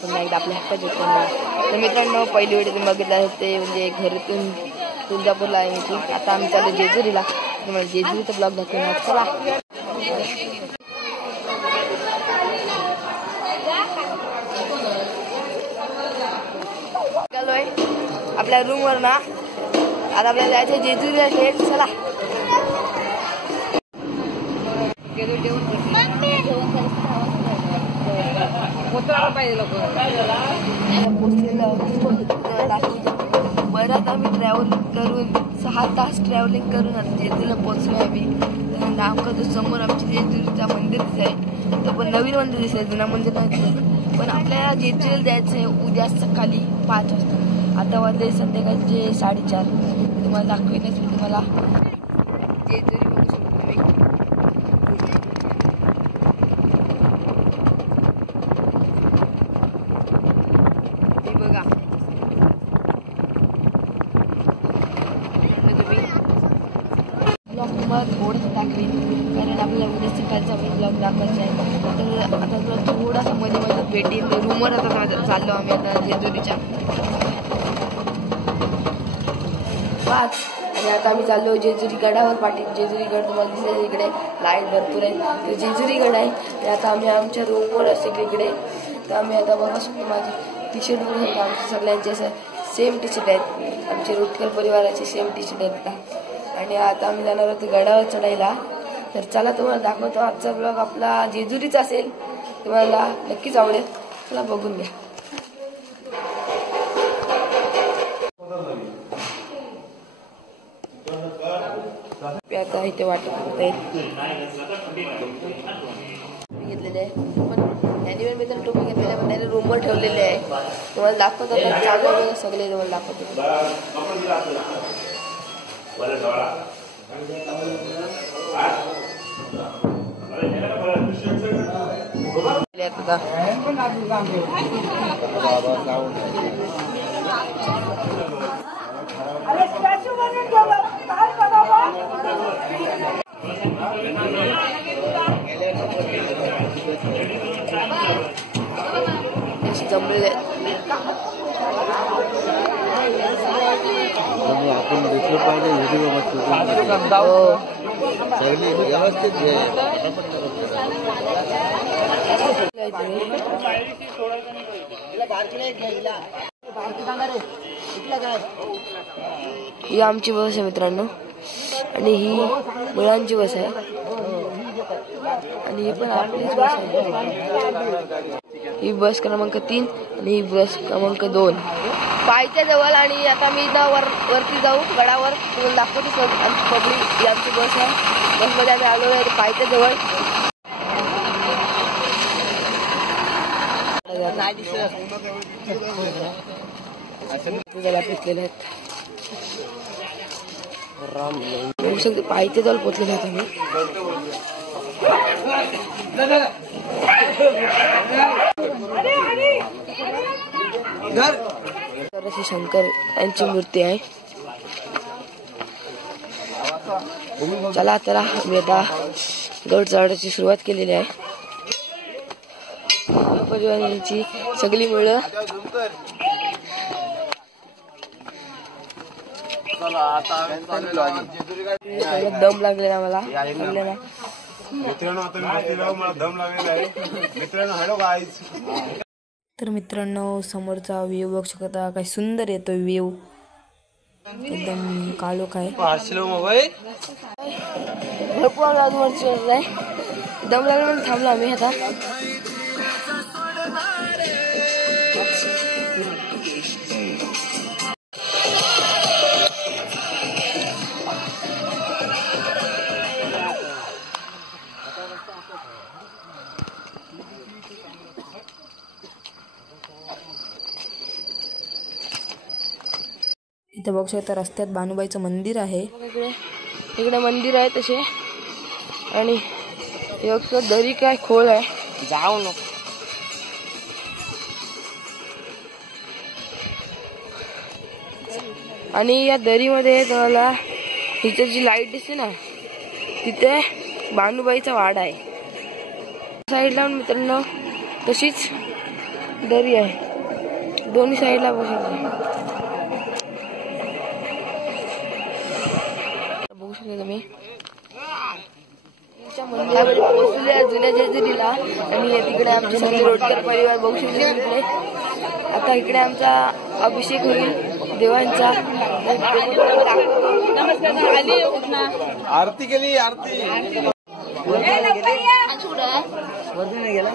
पुन्हा एकदा आपल्या हक्काचे तर मित्रांनो, पहिली व्हिडिओ तुम्ही बघितला ते म्हणजे घरातून तुळजापूरला आहे मी. आता आम्ही चालू जेजुरीला. तुम्हाला जेजुरीचा ब्लॉग दाखवणार. चला चालूय आपल्या रूमवर ना. आता आपल्याला जायचं जेजुरीला. चला बरं आता आम्ही ट्रॅव्हलिंग करून 6 तास ट्रॅव्हलिंग करून आता जेजुरीला पोहोचलो आम्ही. नामका जो समोर आमच्या जेजुरीचा मंदिर दिसत. तो पण नवीन मंदिर दिसत, जुना मंदिर नाही. पण आपल्याला जेजुरीला जायचं आहे उद्या सकाळी 5 वाजता. आता वाजले संध्याकाळचे 4:30. तुम्हाला दाखवेनच मी तुम्हाला जेजुरी बघू शकतो तुम्ही. हे बघा ब्लॉग तुम्हाला थोडंसं दाखवेन, कारण आपल्याला उद्या सकाळचा ब्लॉग दाखवायचा आहे. तर आता तुला थोडासा मध्ये मध्ये भेटेल. रूमवर आता चाललो आम्ही आता जेजुरीच्या 5. आणि आता आम्ही चाललो जेजुरी गडावर. पाठी जेजुरी गड तुम्हाला दिसेल इकडे लाईट भरपूर आहे. तो जेजुरी गड आहे. ते आता आम्ही आमच्या रूमवर सगळीकडे. तर आम्ही आता बघा शकतो माझी टी शर्ट वगैरे आहेत आमच्या सगळ्यांचे सेम टी शर्ट आहेत. आमचे रुटकर परिवाराचे सेम टी शर्ट आहेत. आणि आता आम्ही जाणार होतो गडावर चढायला. तर चला तुम्हाला दाखवतो. आजचा ब्लॉग आपला जेजुरीचा असेल, तुम्हाला नक्कीच आवडेल. चला बघून घ्या. आता इथे वाटत घेतलेले आहे. पण त्यांनी पण मी तर टोपी घेतलेली आहे, पण त्याने रूमवर ठेवलेले आहे. तुम्हाला दाखवतो चालू सगळे तुम्हाला दाखवतो. जमलेले आपण दुसरं पाहिजे व्हिडिओ सगळी व्यवस्थित ही आमची बस आहे मित्रांनो. आणि ही मुलांची बस आहे. आणि ही पण आपलीच बस आहे. ही बस क्रमांक 3 आणि ही बस क्रमांक 2 पायच्या जवळ. आणि आता मी वरती जाऊ गडावर. तुम्हाला दाखवतो आमची पब्लिक. आमची बस आहे. बसमध्ये आम्ही आलो आहे पायच्या जवळ. नाही दिसत पिचलेले आहेत. बघू शकतो पायच्या जवळ पोचलेले आहेत आम्ही. तर शंकर यांची मूर्ती आहे. चला तर मी आता गड चढायची सुरुवात केलेली आहे. परिवाराची सगळी मुलं दम लागलेला मला. तर मित्रांनो समोरचा व्ह्यू बघू शकता. काय सुंदर येतो व्ह्यू. एकदम काळोख आहे. भरपूर आहे. दम लागला म्हणून थांबलो आम्ही आता. इथे बघू शकता रस्त्यात बानुबाईचं मंदिर आहे. इकडे मंदिर आहे तसे. आणि दरी काय खोल आहे. जाऊ नको. आणि या दरीमध्ये तुम्हाला इथे जी लाईट दिसते ना, तिथे बानुबाईचा वाडा आहे. साईडला मित्रांनो तशीच दरी आहे, दोन्ही साईडला बघू शकता तुम्ही. मंदिरामध्ये पोहोचले जुन्या जेजुरीला आणि तिकडे आमचे सगळे रोडकर परिवार बघू शकतो तिकडे. आता इकडे आमचा अभिषेक होईल देवांचा. आरती केली, आरती गेला.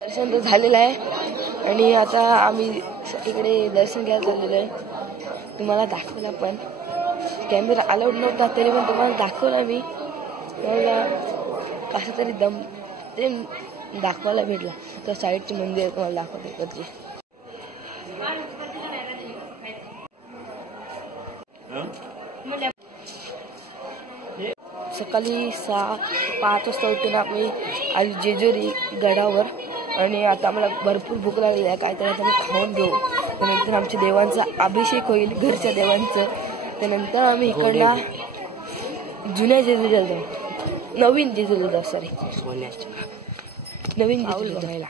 दर्शन तर झालेलं आहे आणि आता आम्ही इकडे दर्शन घ्यायला चाललेलो आहे. तुम्हाला दाखवला पण कॅमेरा अलाउड नव्हता तरी पण तुम्हाला दाखवला मी. मला कसं तरी दम ते दाखवायला भेटला. तर साईडचे मंदिर तुम्हाला दाखवते इकडचे. सकाळी 5 वाजता उठून आम्ही आली जेजुरी गडावर आणि आता आम्हाला भरपूर भूक लागली आहे. काहीतरी आता आम्ही खाऊन घेऊ. त्यानंतर आमच्या देवांचा अभिषेक होईल, घरच्या देवांचं. त्यानंतर आम्ही इकडला जुन्या जेजुरीला जाऊ, नवीन जेजुरीला जाऊ. सॉरी, नवीन जेजुरी बघायला.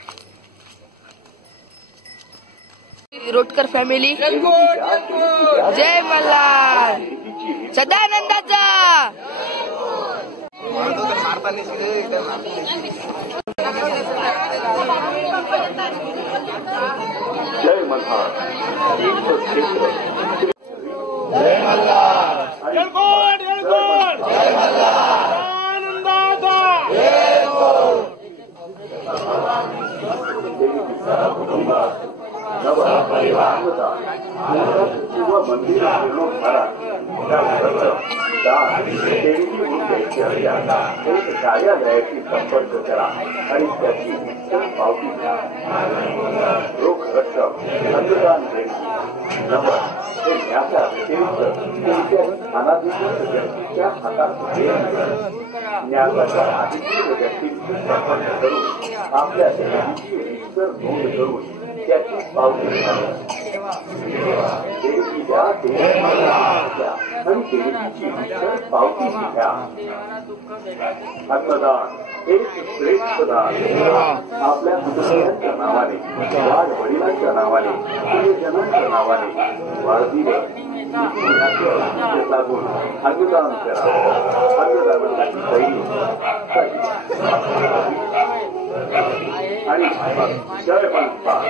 रोडकर फॅमिली जय मल्हार, सदानंदाचा. जय मल्हार, जय मल्हार, जळकोट जळकोट, जय मल्हार, आनंदाचा जय बोल. परिवार किंवा मंदिर कार्यालयाशी संपर्क करा आणि त्याची पावती घ्या. रोख रक्कम अनुदान नंबर हे न्यासा व्यतिरिक्त कोणत्याही अनाधिकृत व्यक्तीच्या हातात न्यासाच्या अधिकृत व्यक्तीशी संपर्क करून आपल्या देणगीची रीतसर नोंद करून त्याची पावती घ्या. देणगी द्या, आणि देणगीची रीतसर पावती घ्या. अन्नदान एक श्रेष्ठ दान. आपल्या कुटुंबियांच्या नावाने, वाढ वडिलांच्या नावाने, प्रियजनांच्या नावाने वाढदिवस लागून अन्नदान करा. अन्नदानाची शैली आणि जय मल्हार.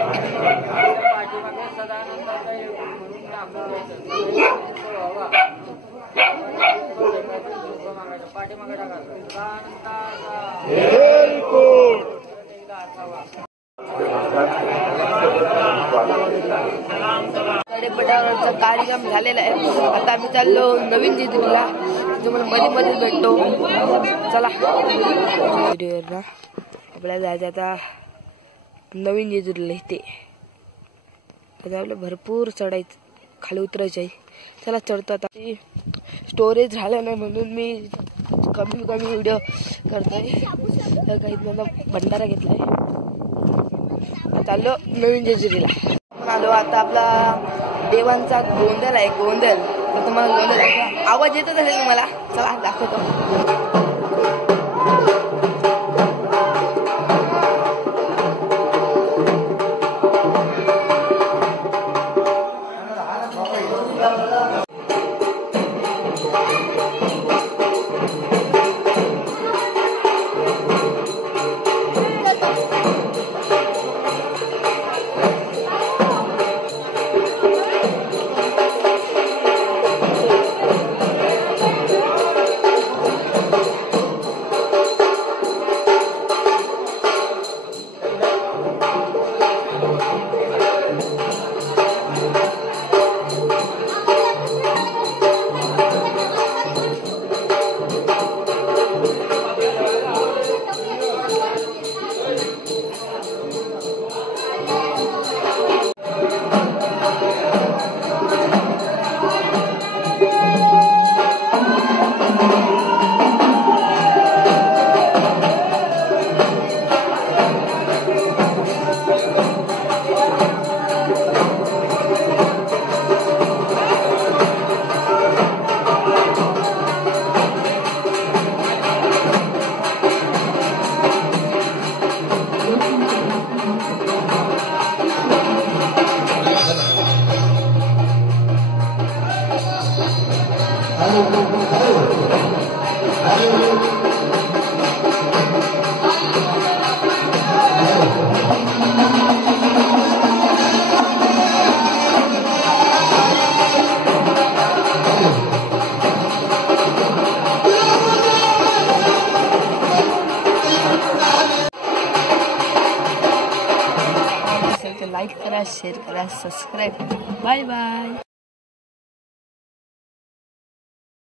गडेपटावरचा कार्यक्रम झालेला आहे. आता आम्ही चाललो नवीन जेजुरीला. तुम्हाला मध्ये मध्ये भेटतो. चला, आपल्याला जायचं आता नवीन जेजुरीला. इथे आता आपल्याला भरपूर चढायचं, खाली उतरायचं आहे. चला चढतो. आता स्टोरेज झालं नाही म्हणून मी कमी व्हिडिओ करतोय. तर काही मला भंडारा घेतलाय. चाललो नवीन जेजुरीला. आलो आता आपला देवांचा गोंधळ आहे. गोंधळ तर तुम्हाला गोंधळ आहे, आवाज येतच असेल तुम्हाला. चला दाखवतो. लाईक करा, शेअर करा, सबस्क्राईब करा. Bye bye.